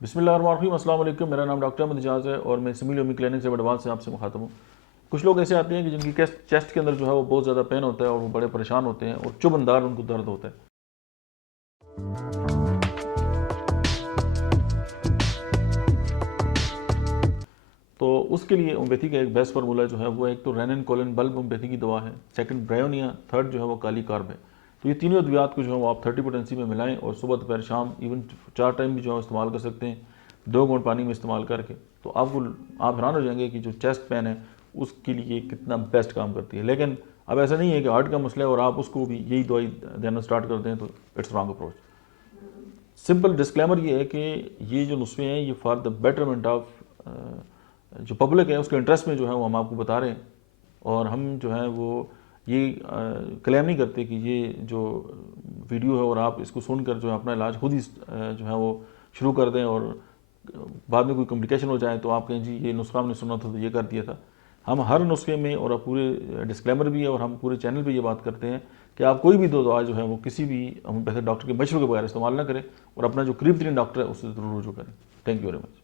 बिस्मिल्लाहिर्रहमानिर्रहीम, अस्सलाम वालेकुम। मेरा नाम डॉक्टर अहमद एजाज है और मैं सिमिलिया क्लिनिक से एडवांस से आपसे मुखातब हूँ। कुछ लोग ऐसे आते हैं कि जिनकी चेस्ट के अंदर जो है वो बहुत ज़्यादा पेन होता है और वो बड़े परेशान होते हैं और चुभनदार उनको दर्द होता है। तो उसके लिए होम्योपैथी का एक बेस्ट फार्मूला जो है वो एक तो रेनिन कोलिन बल्ब होम्योपैथी की दवा है, सेकंड ब्रायोनिया, थर्ड जो है वो काली कार्ब है। तो ये तीनों अद्वियात को जो है वो आप 30 पोटेंसी में मिलाएं और सुबह दोपहर शाम इवन 4 टाइम भी जो है इस्तेमाल कर सकते हैं, 2 घूंट पानी में इस्तेमाल करके। तो आप हैरान हो जाएंगे कि जो चेस्ट पेन है उसके लिए कितना बेस्ट काम करती है। लेकिन अब ऐसा नहीं है कि हार्ट का मसला है और आप उसको भी यही दवाई देना स्टार्ट कर दें, तो it's wrong approach. Simple disclaimer ये है कि ये जो नुस्खे हैं ये फॉर द बेटरमेंट ऑफ जो पब्लिक है उसके इंटरेस्ट में जो है वो हम आपको बता रहे हैं। और हम जो है वो ये क्लेम नहीं करते कि ये जो वीडियो है और आप इसको सुनकर जो है अपना इलाज खुद ही जो है वो शुरू कर दें और बाद में कोई कॉम्प्लिकेशन हो जाए तो आप कहें जी ये नुस्खा हमने सुना था तो ये कर दिया था। हम हर नुस्खे में और पूरे डिस्क्लेमर भी है और हम पूरे चैनल पे ये बात करते हैं कि आप कोई भी दवा जो है वो किसी भी होम्योपैथिक डॉक्टर के मशवरे के बगैर इस्तेमाल ना करें और अपना जो करीब तरीन डॉक्टर है उससे ज़रूर रुजू करें। Thank you very much.